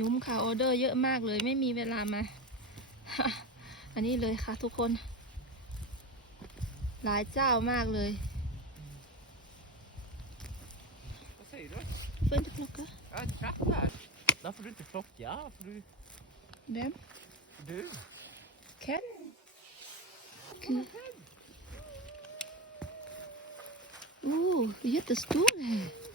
ยุ้มค่ะออเดอร์เยอะมากเลยไม่มีเวลามา อันนี้เลยค่ะทุกคน หลายเจ้ามากเลย Vad säger du? เพื่อนจะพลอกกะ Ja, ett trattar. Där får du inte plocka. Får du... แดม Du. แค่คือโอ้ jättestor här. Ja.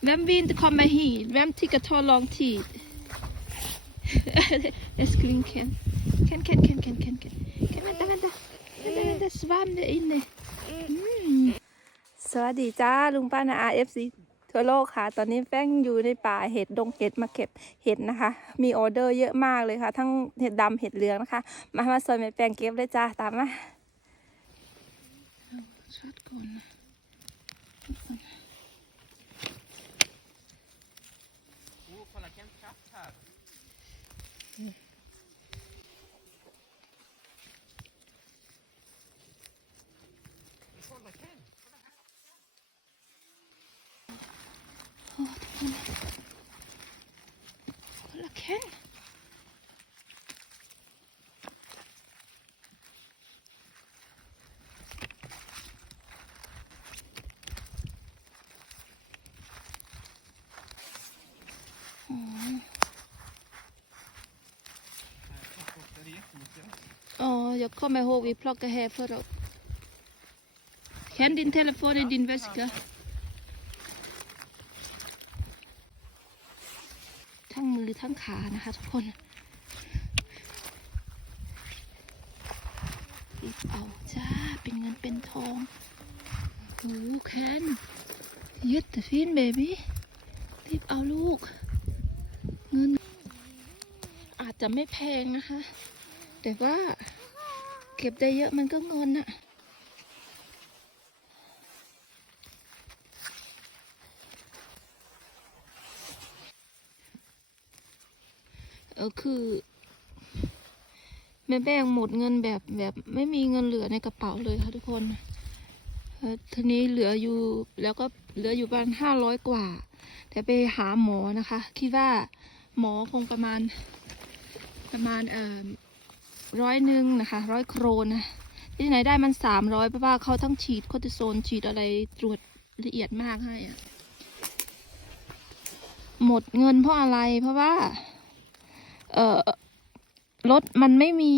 Vem vill inte komma hit? Vem tycker det tar lång tid? Älskling Ken. Ken, Ken, Ken, Ken, Ken, Ken. Ken, vänta, vänta. Vänta, vänta, svam där inne. Mm. สวัสดีจ้าลุงป้านาอาเอฟซีทั่วโลกค่ะ ตอนนี้แป้งอยู่ในป่าเห็ดดงเห็ดมาเก็บเห็ดนะคะ มีออเดอร์เยอะมากเลยค่ะ ทั้งเห็ดดำเห็ดเหลืองนะคะ มามาซอยแม่แป้งเก็บเลยจ้าตามมา ช็อตก่อน Oh, kolla Kent katt här. Kolla Kent. คนละแค่นอ๋อ Här plockar jättemycket. Ja, jag kommer ihåg vi plockade här förra Kan din telefon i din väska? ทั้งมือทั้งขานะคะทุกคนรีบเอาจ้า เป็นเงินเป็นทองโอ้แคนย็ดแต่ฟินเบบี้รีบเอาลูก เงิน อาจจะไม่แพงนะคะ แต่ว่า เก็บได้เยอะมันก็เงินอะเออคือแม่แปงหมดเงินแบบแบบไม่มีเงินเหลือในกระเป๋าเลยค่ะทุกคนทีนี้เหลืออยู่แล้วก็เหลืออยู่ประมาณห้าร้อยกว่า แต่ไปหาหมอนะคะ คิดว่าหมอคงประมาณประมาณเอ่อ ร้อยหนึ่งนะคะร้อยโครนนะที่ไหนได้มันสามร้อยเพราะว่าเขาต้งฉีดโคอติโซนฉีดอะไรตรวจละเอียดมากให้อะหมดเงินเพราะอะไรเพราะว่า เอ่อรถมันไม่มี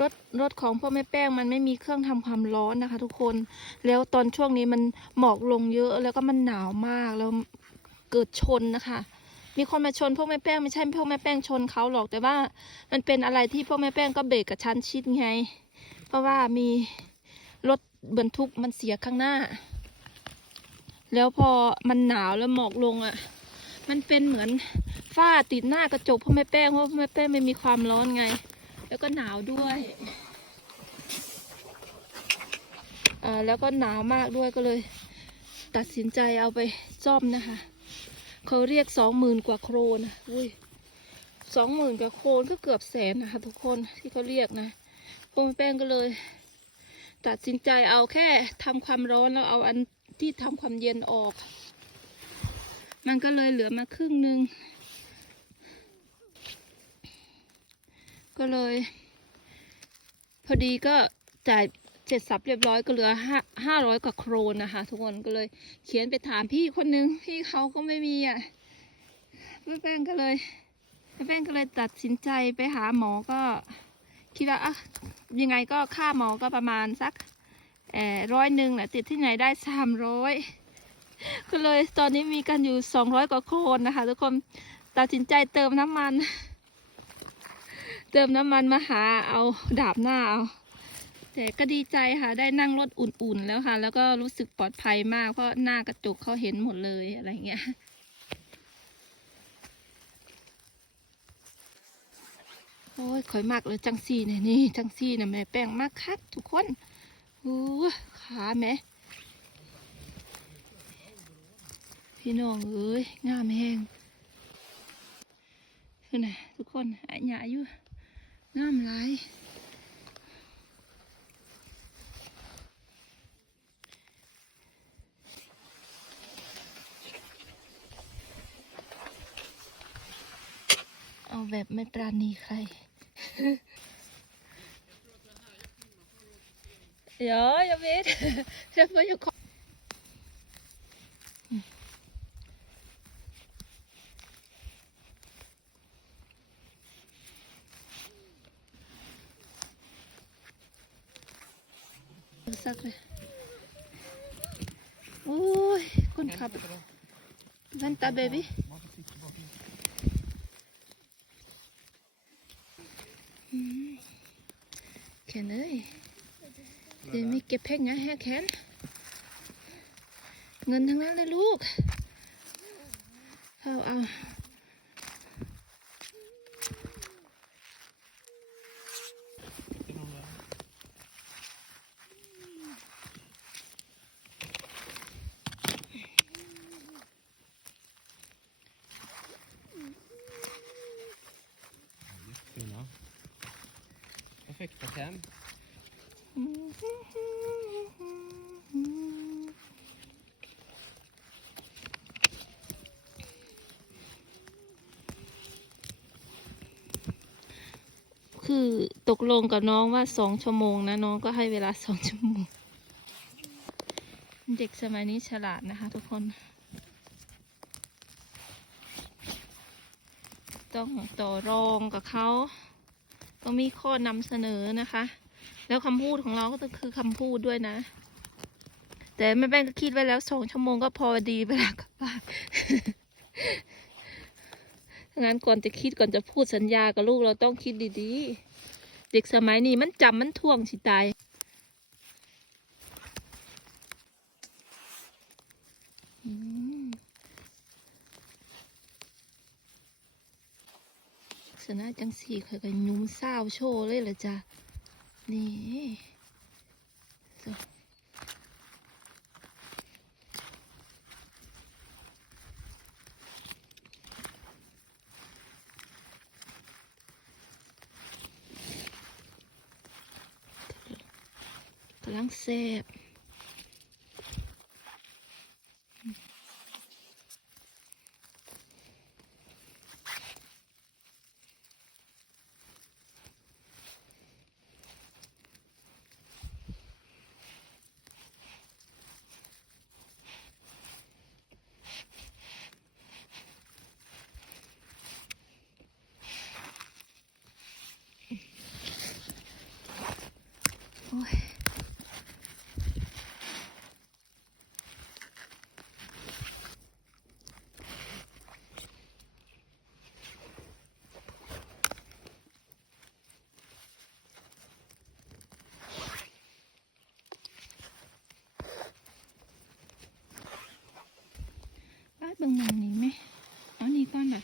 รถรถของพ่อแม่แป้งมันไม่มีเครื่องทำความร้อนนะคะ ทุกคนแล้วตอนช่วงนี้มันหมอกลงเยอะแล้วก็มันหนาวมากแล้วเกิดชนนะคะ มีคนมาชนพวกแม่แป้งไม่ใช่พวกแม่แป้งชนเขาหรอกแต่ว่า มันเป็นอะไรที่พวกแม่แป้งก็เบรกกับชั้นชิดไง เพราะว่ามีรถบรรทุกมันเสียข้างหน้า แล้วพอมันหนาวแล้วหมอกลงอะ่ะ มันเป็นเหมือนฝ้าติดหน้ากระจกพ่อแม่แป้งเพราะพ่อแม่แป้งไม่มีความร้อนไง แล้วก็หนาวด้วยแล้วก็หนาวมากด้วยก็เลย ตัดสินใจเอาไปซ่อมนะคะ เขาเรียกสองหมื่นกว่าโครนนะอุ้ยสองหมื่นกว่าโครนก็เกือบแสนนะคะทุกคนที่เขาเรียกนะพวกแป้งก็เลย ตัดสินใจเอาแค่ทำความร้อนแล้วเอาอันที่ทำความเย็นออก มันก็เลยเหลือมาครึ่งหนึ่งก็เลย พอดีก็จ่าย เสร็จสับเรียบร้อยก็เหลือห้าห้าร้อยกว่าโครนนะคะ ทุกคนก็เลย เขียนไปถามพี่คนนึงพี่เขาก็ไม่มีอะแม่แป้งก็เลยแม่แป้งก็เลยตัดสินใจไปหาหมอก็คิดว่าอะยังไงก็ค่าหมอก็ประมาณสักเออร้อยหนึ่งแหละติดที่ไหนได้สามร้อยก็เลยตอนนี้มีกันอยู่สองร้อยกว่าโครนนะคะ ทุกคนตัดสินใจเติมน้ำมัน เติมน้ำมันมาหาเอาดาบหน้าเอา แต่ก็ดีใจค่ะ ได้นั่งรถอุ่นๆแล้วค่ะ แล้วก็รู้สึกปลอดภัยมาก เพราะหน้ากระจกเขาเห็นหมดเลยอะไรเงี้ยโอ้ยข่อยมากเลยจังซี่เนี่ยนี่จังซี่นะแม่แป้งมากคักทุกคนโอ้ขาแม่พี่น้องเอ้ยงามแหงคือนทุกคนอหยาอยู่งามหลาย แบบไม่ปราณีใคร Ja, jag vet. Jag får ju komma. Sakre. Oj, kun kap. Vänta baby. Var försiktig แขนเอ้ยเดี๋ยวมีเก็บแพ็กงะแหกแขน เงินทั้งนั้นเลยลูก เอาเอา Det är någon där. Jättefina. Again. คือตกลงกับน้องว่าสองชั่วโมงนะ น้องก็ให้เวลาสองชั่วโมง เด็กสมัยนี้ฉลาดนะคะทุกคน ต้องต่อรองกับเขา เรามีข้อนำเสนอนะคะ แล้วคำพูดของเราก็คือคำพูดด้วยนะ แต่แม่แป้งก็คิดไว้แล้วสองชั่วโมงก็พอดีเวลากลับบ้านดังนั้นก่อนจะคิดก่อนจะพูดสัญญากับลูกเราต้องคิดดีๆ เด็กสมัยนี้มันจำมันท่วงสิตาย สนะจังสี่ข่อยก็ยุ้มเศร้าโชว์เลยเหรอจ้ะ นี่กำลังแซ่บ บ้านเบิ่งหมองนี้ไหมเอานี่ก่อนน่ะ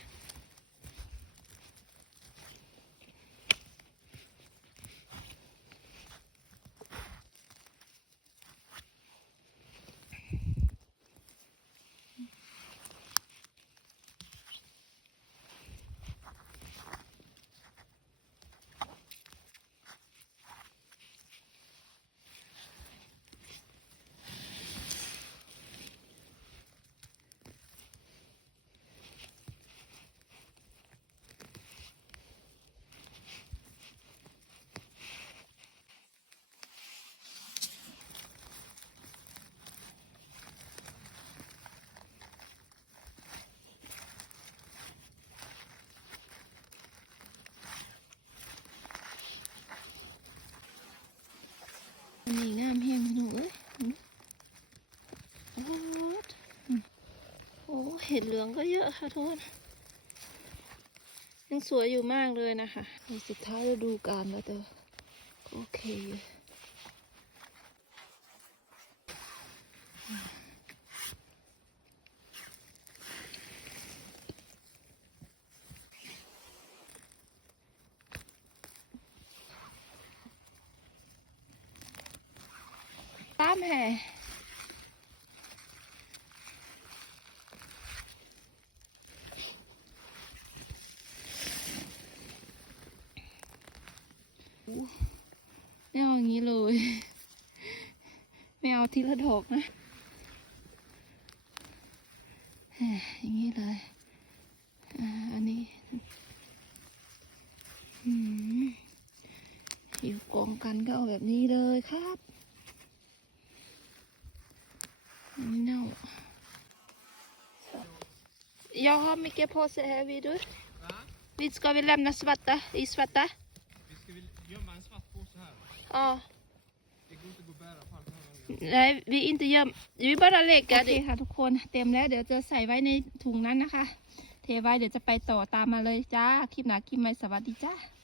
อันนี้งามแห้งหนูเอ้ยโอ้ดโอ้ เห็ดเหลืองก็เยอะค่ะทุกคนยังสวยอยู่มากเลยนะคะในสุดท้ายฤดูกาลแล้วแต่ก็โอเคอยู่ตามแห่ ไม่เอาทีละดอกนะอย่างนี้เลยอันนี้อยู่กองกันก็เอาแบบนี้เลยครับนี่เน่ายาฮมิเกพอเซเฮวีดูวิสกาวิลเลมนะสวัสตตสอีสวัตตา Ja, allt här. Nej, vi inte göm vi bara lägger โอเคค่ะ ทุกคนเต็มแล้วเดี๋ยวจะใส่ไว้ในถุงนั้นนะคะ เทไว้เดี๋ยวจะไปต่อตามมาเลยจ้าคลิปหนาคลิปใหม่สวัสดีจ้า